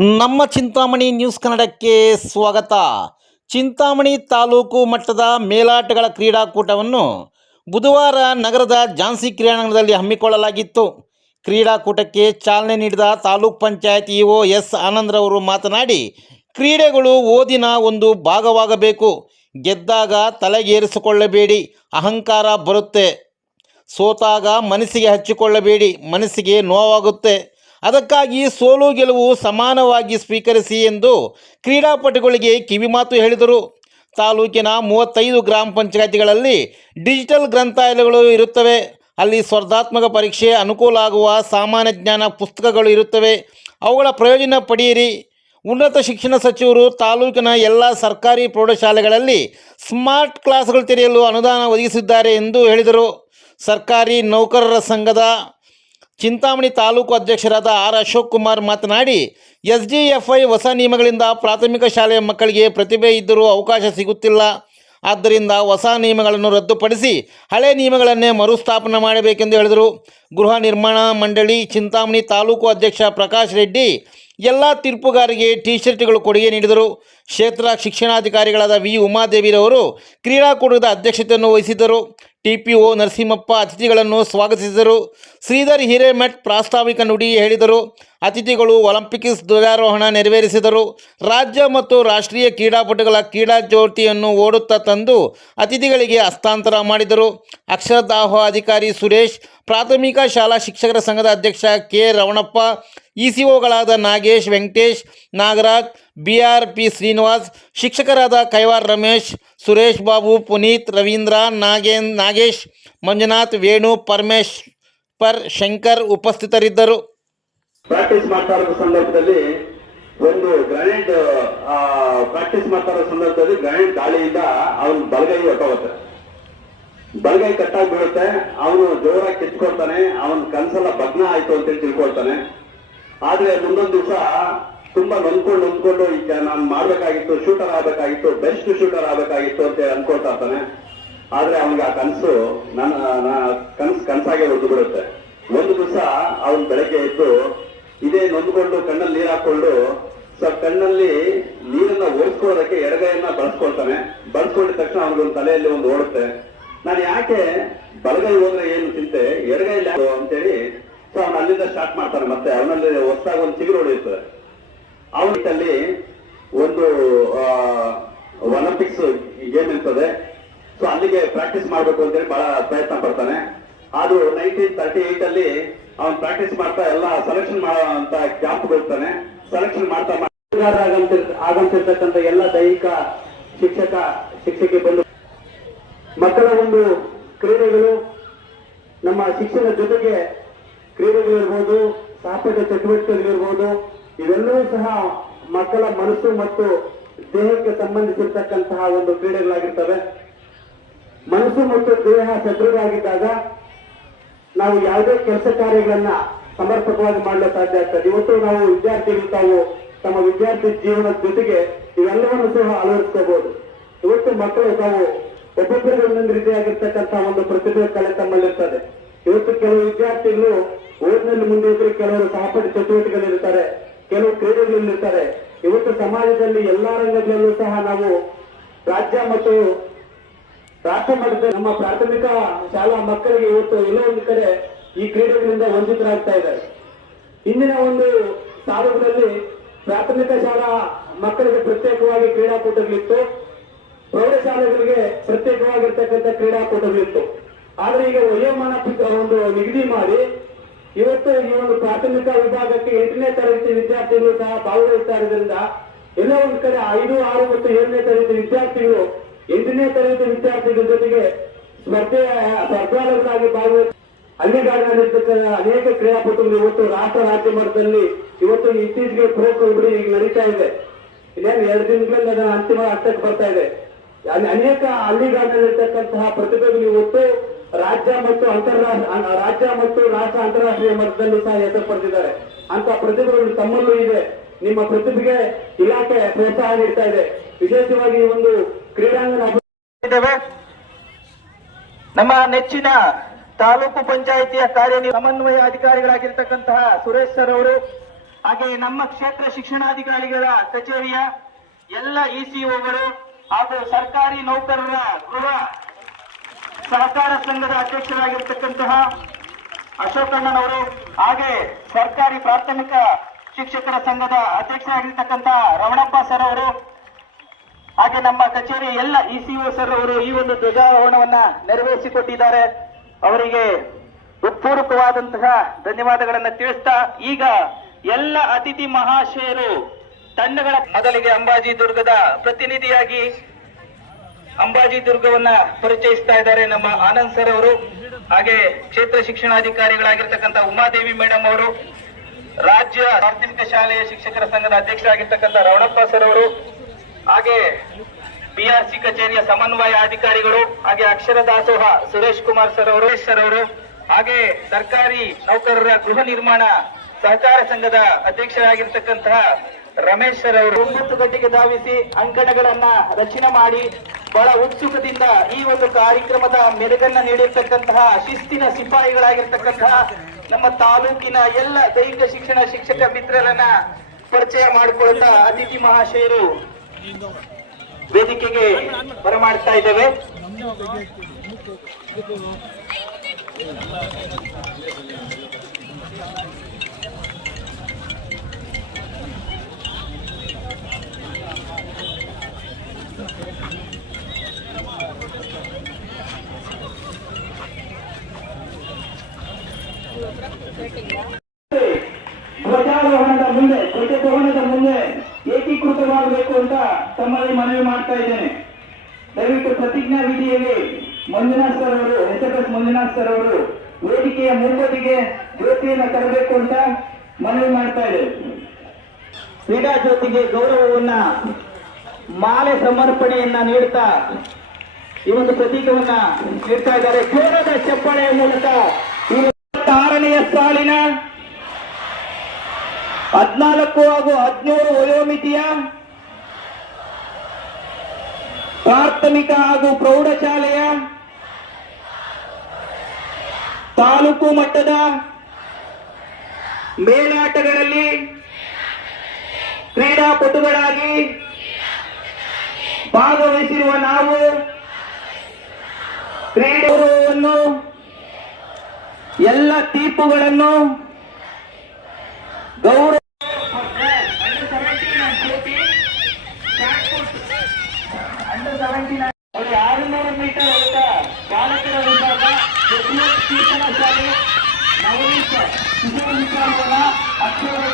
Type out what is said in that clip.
ನಮ್ಮ ಚಿಂತಾಮಣಿ ನ್ಯೂಸ್ ಕನ್ನಡಕ್ಕೆ ಸ್ವಾಗತ. ಚಿಂತಾಮಣಿ ತಾಲೂಕು ಮಟ್ಟದ ಮೇಲಾಟಗಳ ಕ್ರೀಡಾಕೂಟವನ್ನು ಬುಧವಾರ ನಗರದ ಝಾನ್ಸಿ ಕ್ರೀಡಾಂಗಣದಲ್ಲಿ ಹಮ್ಮಿಕೊಳ್ಳಲಾಗಿತ್ತು. ಕ್ರೀಡಾಕೂಟಕ್ಕೆ ಚಾಲನೆ ನೀಡಿದ ತಾಲೂಕ್ ಪಂಚಾಯತ್ ಇಒ ಎಸ್ ಆನಂದ್ರವರು ಮಾತನಾಡಿ, ಕ್ರೀಡೆಗಳು ಓದಿನ ಒಂದು ಭಾಗವಾಗಬೇಕು. ಗೆದ್ದಾಗ ತಲೆಗೇರಿಸಿಕೊಳ್ಳಬೇಡಿ, ಅಹಂಕಾರ ಬರುತ್ತೆ. ಸೋತಾಗ ಮನಸ್ಸಿಗೆ ಹಚ್ಚಿಕೊಳ್ಳಬೇಡಿ, ಮನಸ್ಸಿಗೆ ನೋವಾಗುತ್ತೆ. ಅದಕ್ಕಾಗಿ ಸೋಲು ಗೆಲುವು ಸಮಾನವಾಗಿ ಸ್ವೀಕರಿಸಿ ಎಂದು ಕ್ರೀಡಾಪಟುಗಳಿಗೆ ಕಿವಿಮಾತು ಹೇಳಿದರು. ತಾಲೂಕಿನ ಮೂವತ್ತೈದು ಗ್ರಾಮ ಪಂಚಾಯತಿಗಳಲ್ಲಿ ಡಿಜಿಟಲ್ ಗ್ರಂಥಾಲಯಗಳು ಇರುತ್ತವೆ. ಅಲ್ಲಿ ಸ್ಪರ್ಧಾತ್ಮಕ ಪರೀಕ್ಷೆ ಅನುಕೂಲ ಆಗುವ ಸಾಮಾನ್ಯ ಜ್ಞಾನ ಪುಸ್ತಕಗಳು ಇರುತ್ತವೆ. ಅವುಗಳ ಪ್ರಯೋಜನ ಪಡೆಯಿರಿ. ಉನ್ನತ ಶಿಕ್ಷಣ ಸಚಿವರು ತಾಲೂಕಿನ ಎಲ್ಲ ಸರ್ಕಾರಿ ಪ್ರೌಢಶಾಲೆಗಳಲ್ಲಿ ಸ್ಮಾರ್ಟ್ ಕ್ಲಾಸ್ಗಳು ತೆರೆಯಲು ಅನುದಾನ ಒದಗಿಸಿದ್ದಾರೆ ಎಂದು ಹೇಳಿದರು. ಸರ್ಕಾರಿ ನೌಕರರ ಸಂಘದ ಚಿಂತಾಮಣಿ ತಾಲೂಕು ಅಧ್ಯಕ್ಷರಾದ ಆರ್ ಅಶೋಕ್ ಕುಮಾರ್ ಮಾತನಾಡಿ ಎಸ್ ಡಿ ಹೊಸ ನಿಯಮಗಳಿಂದ ಪ್ರಾಥಮಿಕ ಶಾಲೆಯ ಮಕ್ಕಳಿಗೆ ಪ್ರತಿಭೆ ಇದ್ದರೂ ಅವಕಾಶ ಸಿಗುತ್ತಿಲ್ಲ. ಆದ್ದರಿಂದ ಹೊಸ ನಿಯಮಗಳನ್ನು ರದ್ದುಪಡಿಸಿ ಹಳೆ ನಿಯಮಗಳನ್ನೇ ಮರುಸ್ಥಾಪನೆ ಮಾಡಬೇಕೆಂದು ಹೇಳಿದರು. ಗೃಹ ನಿರ್ಮಾಣ ಮಂಡಳಿ, ಚಿಂತಾಮಣಿ ತಾಲೂಕು ಅಧ್ಯಕ್ಷ ಪ್ರಕಾಶ್ ರೆಡ್ಡಿ ಎಲ್ಲ ತೀರ್ಪುಗಾರಿಗೆ ಟಿ ಶರ್ಟ್ಗಳು ಕೊಡುಗೆ ನೀಡಿದರು. ಕ್ಷೇತ್ರ ಶಿಕ್ಷಣಾಧಿಕಾರಿಗಳಾದ ವಿ. ಉಮಾದೇವಿರವರು ಕ್ರೀಡಾಕೂಟದ ಅಧ್ಯಕ್ಷತೆಯನ್ನು ವಹಿಸಿದ್ದರು. ಟಿ ಪಿ ಒ ನರಸಿಂಹಪ್ಪ ಅತಿಥಿಗಳನ್ನು ಸ್ವಾಗತಿಸಿದರು. ಶ್ರೀಧರ್ ಹಿರೇಮಠ್ ಪ್ರಾಸ್ತಾವಿಕ ನುಡಿ ಹೇಳಿದರು. ಅತಿಥಿಗಳು ಒಲಿಂಪಿಕ್ಸ್ ಧ್ವಜಾರೋಹಣ ನೆರವೇರಿಸಿದರು. ರಾಜ್ಯ ಮತ್ತು ರಾಷ್ಟ್ರೀಯ ಕ್ರೀಡಾಪಟುಗಳ ಕ್ರೀಡಾ ಜ್ಯೋತಿಯನ್ನು ಓಡುತ್ತಾ ತಂದು ಅತಿಥಿಗಳಿಗೆ ಹಸ್ತಾಂತರ ಮಾಡಿದರು. ಅಕ್ಷರದಾಹ ಅಧಿಕಾರಿ ಸುರೇಶ್, ಪ್ರಾಥಮಿಕ ಶಾಲಾ ಶಿಕ್ಷಕರ ಸಂಘದ ಅಧ್ಯಕ್ಷ K. Ravanappa E C ಒಗಳಾದ Nagesh Venkatesh, Nagaraj B R P Srinivas, ಶಿಕ್ಷಕರಾದ ಕೈವಾರ್ ರಮೇಶ್, ಸುರೇಶ್ ಬಾಬು, ಪುನೀತ್, ರವೀಂದ್ರ ನಾಗೇನ್ ನಾಗೇಶ್, ಮಂಜುನಾಥ್, ವೇಣು, ಪರಮೇಶ್, ಪರ್ ಶಂಕರ್ ಉಪಸ್ಥಿತರಿದ್ದರು. ಪ್ರಾಕ್ಟೀಸ್ ಮಾಡ್ತಾ ಇರೋ ಸಂದರ್ಭದಲ್ಲಿ ಒಂದು ಗ್ರಾನೈಟ್ ಪ್ರಾಕ್ಟೀಸ್ ಮಾಡ್ತಾ ಇರೋ ಸಂದರ್ಭದಲ್ಲಿ ಗ್ರಾನೈಟ್ ಗಾಳಿಯಿಂದ ಅವನ್ ಬಲಗೈ ಹೊಟ್ಟೋಗುತ್ತೆ ಬಲಗೈ ಕಟ್ಟಾಗಿ ಬೀಳುತ್ತೆ ಅವನು ಜೋರಾಗಿ ಕಿತ್ಕೊಳ್ತಾನೆ, ಅವನ ಕನ್ಸೆಲ್ಲ ಭಗ್ನ ಆಯ್ತು ಅಂತೇಳಿ ತಿಳ್ಕೊಳ್ತಾನೆ. ಆದ್ರೆ ಮುಂದೊಂದು ದಿವಸ ತುಂಬಾ ನೊಂದ್ಕೊಂಡು ನೊಂದ್ಕೊಂಡು ಈಗ ನಾನು ಮಾಡ್ಬೇಕಾಗಿತ್ತು, ಶೂಟರ್ ಆಗ್ಬೇಕಾಗಿತ್ತು ಬೆಸ್ಟ್ ಶೂಟರ್ ಆಗ್ಬೇಕಾಗಿತ್ತು ಅಂತ ಅನ್ಕೊಳ್ತಾ ಇರ್ತಾನೆ ಆದ್ರೆ ಅವನಿಗೆ ಆ ಕನಸು ನನ್ನ ಕನಸು, ಕನಸಾಗೆ ಒದ್ದು ಬಿಡುತ್ತೆ ಒಂದು ದಿವಸ ಅವನ್ ಬೆಳಗ್ಗೆ ಎದ್ದು ಇದೇ ನೊಂದ್ಕೊಂಡು ಕಣ್ಣಲ್ಲಿ ನೀರ್ ಹಾಕೊಂಡು ಸರ್ ಕಣ್ಣಲ್ಲಿ ನೀರನ್ನ ಓಡಿಸ್ಕೊಳ್ಳೋದಕ್ಕೆ ಎಡಗೈಯನ್ನ ಬಳಸ್ಕೊಳ್ತಾನೆ. ಬಳಸ್ಕೊಂಡಿದ ತಕ್ಷಣ ಅವನಿಗೊಂದು ತಲೆಯಲ್ಲಿ ಒಂದು ಓಡುತ್ತೆ. ನಾನು ಯಾಕೆ ಬಲಗೈ ಹೋದ್ರೆ ಏನು ಚಿಂತೆ? ಎಡಗೈಲಿ ಅಂತೇಳಿ ಸೊ ಅವನು ಅಲ್ಲಿಂದ ಸ್ಟಾರ್ಟ್ ಮಾಡ್ತಾನೆ ಮತ್ತೆ. ಅವನಲ್ಲಿ ಹೊಸದಾಗಿ ಒಂದು ಚಿಗುರು ಹೊಡೆಯುತ್ತದೆ ಅವನಲ್ಲಿ ಒಂದು ಒಲಿಂಪಿಕ್ಸ್ ಗೇಮ್ ಇರ್ತದೆ ಸೊ ಅಲ್ಲಿಗೆ ಪ್ರಾಕ್ಟೀಸ್ ಮಾಡಬೇಕು ಅಂತೇಳಿ ಬಹಳ ಪ್ರಯತ್ನ ಪಡ್ತಾನೆ. ಅದು ನೈನ್ಟೀನ್ ತರ್ಟಿ ಏಟ್ ಅಲ್ಲಿ ಅವನು ಪ್ರಾಕ್ಟೀಸ್ ಮಾಡ್ತಾ ಎಲ್ಲ ಸೆಲೆಕ್ಷನ್ ಮಾಡುವಂತ ಕ್ಯಾಂಪ್ ಬರ್ತಾನೆ ಸೆಲೆಕ್ಷನ್ ಮಾಡ್ತಾ ಮಾಡ್ತಾ ಆಗಂತಿರ್- ಆಗಂತಿರ್ತಕ್ಕಂಥ ಎಲ್ಲ ದೈಹಿಕ ಶಿಕ್ಷಕ, ಶಿಕ್ಷಕಿ ಬಂದು ಮಕ್ಕಳ ಒಂದು ಕ್ರೀಡೆಗಳು, ನಮ್ಮ ಶಿಕ್ಷಣ ಜೊತೆಗೆ ಕ್ರೀಡೆಗಳಿರ್ಬೋದು ಸಾಹಸದ ಚಟುವಟಿಕೆಗಳಿರ್ಬೋದು ಇವೆಲ್ಲವೂ ಸಹ ಮಕ್ಕಳ ಮನಸ್ಸು ಮತ್ತು ದೇಹಕ್ಕೆ ಸಂಬಂಧಿಸಿರ್ತಕ್ಕಂತಹ ಒಂದು ಕ್ರೀಡೆಗಳಾಗಿರ್ತವೆ. ಮನಸ್ಸು ಮತ್ತು ದೇಹ ಸದೃಢವಾಗಿದ್ದಾಗ ನಾವು ಯಾವುದೇ ಕೆಲಸ ಕಾರ್ಯಗಳನ್ನ ಸಮರ್ಪಕವಾಗಿ ಮಾಡಲು ಸಾಧ್ಯ ಆಗ್ತದೆ. ಇವತ್ತು ನಾವು ವಿದ್ಯಾರ್ಥಿಗಳು ತಾವು ತಮ್ಮ ವಿದ್ಯಾರ್ಥಿ ಜೀವನದ ಜೊತೆಗೆ ಇವೆಲ್ಲವನ್ನು ಸಹ ಅಳವಡಿಸ್ಕೋಬಹುದು. ಇವತ್ತು ಮಕ್ಕಳು ತಾವು ಒಬ್ಬೊಬ್ಬರಿಗೆ ಒಂದೊಂದು ರೀತಿಯಾಗಿರ್ತಕ್ಕಂತಹ ಒಂದು ಪ್ರತಿಭೆ ಕಲೆ ತಮ್ಮಲ್ಲಿರ್ತದೆ. ಇವತ್ತು ಕೆಲವು ವಿದ್ಯಾರ್ಥಿಗಳು ಓದಿನಲ್ಲಿ ಮುಂದೆ ಇದ್ರೆ ಕೆಲವರು ಸಹಪಾಠಿ ಚಟುವಟಿಕೆಗಳಿರ್ತಾರೆ ಕೆಲವು ಕ್ರೀಡೆಗಳಲ್ಲಿರ್ತಾರೆ. ಇವತ್ತು ಸಮಾಜದಲ್ಲಿ ಎಲ್ಲಾ ರಂಗಗಳಲ್ಲೂ ಸಹ ನಾವು ರಾಜ್ಯ ಮತ್ತು ರಾಷ್ಟ್ರ ಮಟ್ಟದ ನಮ್ಮ ಪ್ರಾಥಮಿಕ ಶಾಲಾ ಮಕ್ಕಳಿಗೆ ಇವತ್ತು ಎಲ್ಲೋ ಒಂದು ಕಡೆ ಈ ಕ್ರೀಡೆಗಳಿಂದ ವಂಚಿತರಾಗ್ತಾ ಇದ್ದಾರೆ. ಇಂದಿನ ಒಂದು ಸಾಲುಗಳಲ್ಲಿ ಪ್ರಾಥಮಿಕ ಶಾಲಾ ಮಕ್ಕಳಿಗೆ ಪ್ರತ್ಯೇಕವಾಗಿ ಕ್ರೀಡಾಕೂಟಗಳಿತ್ತು. ಪ್ರೌಢಶಾಲೆಗಳಿಗೆ ಪ್ರತ್ಯೇಕವಾಗಿರ್ತಕ್ಕಂಥ ಕ್ರೀಡಾಕೂಟಗಳಿತ್ತು. ಆದರೆ ಈಗ ವಯೋಮಾನ ಒಂದು ನಿಗದಿ ಮಾಡಿ ಇವತ್ತು ಈ ಒಂದು ಪ್ರಾಥಮಿಕ ವಿಭಾಗಕ್ಕೆ ಎಂಟನೇ ತರಗತಿ ವಿದ್ಯಾರ್ಥಿಗಳು ಸಹ ಭಾಗವಹಿಸ್ತಾ ಇರೋದ್ರಿಂದ ಎಲ್ಲೋ ಒಂದ್ ಕಡೆ ಐದು, ಆರು ಮತ್ತು ಏಳನೇ ತರಗತಿ ವಿದ್ಯಾರ್ಥಿಗಳು ಎಂಟನೇ ತರಗತಿ ವಿದ್ಯಾರ್ಥಿಗಳ ಜೊತೆಗೆ ಸ್ಪರ್ಧೆ ಸ್ಪರ್ಧಾಳುಗಳಾಗಿ ಭಾಗವಹಿಸಿ ಹಳ್ಳಿಗಾಡಿನಲ್ಲಿರ್ತಕ್ಕಂಥ ಅನೇಕ ಕ್ರೀಡಾಪಟುಗಳು ಇವತ್ತು ರಾಷ್ಟ್ರ ರಾಜ್ಯ ಮಟ್ಟದಲ್ಲಿ ಇವತ್ತು ಇತ್ತೀಚೆಗೆ ಪ್ರೋಕ್ ಹುಡುಗರು ಈಗ ನಡೀತಾ ಇದೆ. ಇನ್ನೇನು ಎರಡು ದಿನಗಳಲ್ಲಿ ಅದನ್ನ ಅಂತಿಮ ಹಂತಕ್ಕೆ ಬರ್ತಾ ಇದೆ. ಅನೇಕ ಹಳ್ಳಿಗಾಡಿನಲ್ಲಿರ್ತಕ್ಕಂತಹ ಪ್ರತಿಭೆಗಳು ಇವತ್ತು ರಾಜ್ಯ ಮತ್ತು ಅಂತಾರಾಷ್ಟ್ರ ರಾಜ್ಯ ಮತ್ತು ರಾಷ್ಟ್ರ ಅಂತಾರಾಷ್ಟ್ರೀಯ ಮಟ್ಟದಲ್ಲಿ ಸಹ ಹೆಸರು ಪಡೆದಿದ್ದಾರೆ. ಅಂತ ಪ್ರತಿಭೆಗಳು ತಮ್ಮಲ್ಲೂ ಇದೆ. ನಿಮ್ಮ ಪ್ರತಿಭೆಗೆ ಇಲಾಖೆ ಪ್ರೋತ್ಸಾಹ ನೀಡ್ತಾ ಇದೆ. ವಿಶೇಷವಾಗಿ ಒಂದು ಕ್ರೀಡಾಂಗಣ ನಮ್ಮ ನೆಚ್ಚಿನ ತಾಲೂಕು ಪಂಚಾಯಿತಿಯ ಕಾರ್ಯ ಸಮನ್ವಯ ಅಧಿಕಾರಿಗಳಾಗಿರ್ತಕ್ಕಂತಹ ಸುರೇಶ್ ಸರ್ ಅವರು, ಹಾಗೆ ನಮ್ಮ ಕ್ಷೇತ್ರ ಶಿಕ್ಷಣಾಧಿಕಾರಿಗಳ ಕಚೇರಿಯ ಎಲ್ಲ ಇಸಿಒಗಳು ಹಾಗೂ ಸರ್ಕಾರಿ ನೌಕರರ ಗೃಹ ಸಹಕಾರ ಸಂಘದ ಅಧ್ಯಕ್ಷರಾಗಿರ್ತಕ್ಕಂತಹ ಅಶೋಕಣ್ಣನವರು ಹಾಗೆ ಸರ್ಕಾರಿ ಪ್ರಾಥಮಿಕ ಶಿಕ್ಷಕರ ಸಂಘದ ಅಧ್ಯಕ್ಷರಾಗಿರ್ತಕ್ಕಂತಹ ರಮಣಪ್ಪ ಸರ್ ಅವರು ಹಾಗೆ ನಮ್ಮ ಕಚೇರಿ ಎಲ್ಲ ಇಸಿಒ ಸರ್ ಅವರು ಈ ಒಂದು ಧ್ವಜಾರೋಹಣವನ್ನ ನೆರವೇರಿಸಿಕೊಟ್ಟಿದ್ದಾರೆ. ಅವರಿಗೆ ಹೃತ್ಪೂರ್ವಕವಾದಂತಹ ಧನ್ಯವಾದಗಳನ್ನು ತಿಳಿಸ್ತಾ ಈಗ ಎಲ್ಲ ಅತಿಥಿ ಮಹಾಶಯರು ತಂಡಗಳ ಮೊದಲಿಗೆ ಅಂಬಾಜಿ ದುರ್ಗದ ಪ್ರತಿನಿಧಿಯಾಗಿ ಅಂಬಾಜಿ ದುರ್ಗವನ್ನ ಪರಿಚಯಿಸ್ತಾ ಇದ್ದಾರೆ ನಮ್ಮ ಆನಂದ್ ಸರ್ ಅವರು. ಹಾಗೆ ಕ್ಷೇತ್ರ ಶಿಕ್ಷಣಾಧಿಕಾರಿಗಳಾಗಿರ್ತಕ್ಕಂಥ ಉಮಾದೇವಿ ಮೇಡಮ್ ಅವರು, ರಾಜ್ಯ ಪ್ರಾಥಮಿಕ ಶಾಲೆಯ ಶಿಕ್ಷಕರ ಸಂಘದ ಅಧ್ಯಕ್ಷರಾಗಿರ್ತಕ್ಕಂಥ ರವಣಪ್ಪ ಸರ್ ಅವರು, ಹಾಗೆ ಬಿಆರ್ಸಿ ಕಚೇರಿಯ ಸಮನ್ವಯ ಅಧಿಕಾರಿಗಳು, ಹಾಗೆ ಅಕ್ಷರ ದಾಸೋಹ ಸುರೇಶ್ ಕುಮಾರ್ ಸರ್ ಅವರು ಸರ್ ಅವರು, ಹಾಗೆ ಸರ್ಕಾರಿ ನೌಕರರ ಗೃಹ ನಿರ್ಮಾಣ ಸಹಕಾರ ಸಂಘದ ಅಧ್ಯಕ್ಷರಾಗಿರ್ತಕ್ಕಂತಹ ರಮೇಶ್ ಸರ್ ಅವರು. ಒಂಬತ್ತು ಗಂಟೆಗೆ ಧಾವಿಸಿ ಅಂಕಣಗಳನ್ನ ರಚನೆ ಮಾಡಿ ಬಹಳ ಉತ್ಸುಕದಿಂದ ಈ ಒಂದು ಕಾರ್ಯಕ್ರಮದ ಮೆರುಗನ್ನ ನೀಡಿರ್ತಕ್ಕಂತಹ ಶಿಸ್ತಿನ ಸಿಪಾಯಿಗಳಾಗಿರ್ತಕ್ಕಂತಹ ನಮ್ಮ ತಾಲೂಕಿನ ಎಲ್ಲ ದೈಹಿಕ ಶಿಕ್ಷಣ ಶಿಕ್ಷಕ ಮಿತ್ರರನ್ನ ಪರಿಚಯ ಮಾಡಿಕೊಳ್ತಾ ಅತಿಥಿ ಮಹಾಶಯರು ವೇದಿಕೆಗೆ ಬರಮಾಡ್ತಾ ಇದ್ದೇವೆ. ಧ್ವಜಾರೋಹಣದ ಮುಂದೆ ಧ್ವಜಾರೋಹಣದ ಮುಂದೆ ಏಕೀಕೃತವಾಗಬೇಕು ಅಂತ ತಮ್ಮಲ್ಲಿ ಮನವಿ ಮಾಡ್ತಾ ಇದ್ದೇನೆ. ದಯವಿಟ್ಟು ಪ್ರತಿಜ್ಞಾ ವಿಧಿಯಲ್ಲಿ ಮಂಜುನಾಥ್ ಸರ್ ಅವರು ಎಸ್ ಎಸ್ ಮಂಜುನಾಥ್ ಸರ್ ಅವರು ವೇದಿಕೆಯ ಮುಂಬದಿಗೆ ಜ್ಯೋತಿಯನ್ನು ತರಬೇಕು ಅಂತ ಮನವಿ ಮಾಡ್ತಾ ಇದೆ ಕ್ರೀಡಾ ಜ್ಯೋತಿಗೆ ಗೌರವವನ್ನ, ಮಾಲೆ ಸಮರ್ಪಣೆಯನ್ನ ನೀಡ್ತಾ ಈ ಒಂದು ಪ್ರತೀಕವನ್ನ ನೀಡ್ತಾ ಇದ್ದಾರೆ. ಜೋರದ ಚಪ್ಪಾಳೆಯ ಮೂಲಕ ಆರನೆಯ ಸಾಲಿನ ಹದಿನಾಲ್ಕು ಹಾಗೂ ಹದಿನೇಳು ವಯೋಮಿತಿಯ ಪ್ರಾಥಮಿಕ ಹಾಗೂ ಪ್ರೌಢಶಾಲೆಯ ತಾಲೂಕು ಮಟ್ಟದ ಮೇಲಾಟಗಳಲ್ಲಿ ಕ್ರೀಡಾಪಟುಗಳಾಗಿ ಭಾಗವಹಿಸಿರುವ ನಾವು ಕ್ರೀಡೆಯನ್ನು ಎಲ್ಲ ತೀರ್ಪುಗಳನ್ನು ಗೌರವ ಒಂದು ಆರುನೂರು ಮೀಟರ್ ಓಟ ಬಾಲಕರ ವಿಭಾಗ ಯಜ್ಞೇಶ್ ಕೀರ್ತನ ಶಾಲೆ ನವನೀತ ಶಿಶು ವಿಶ್ರಾಂತನ ಅಕ್ಷರವತಿ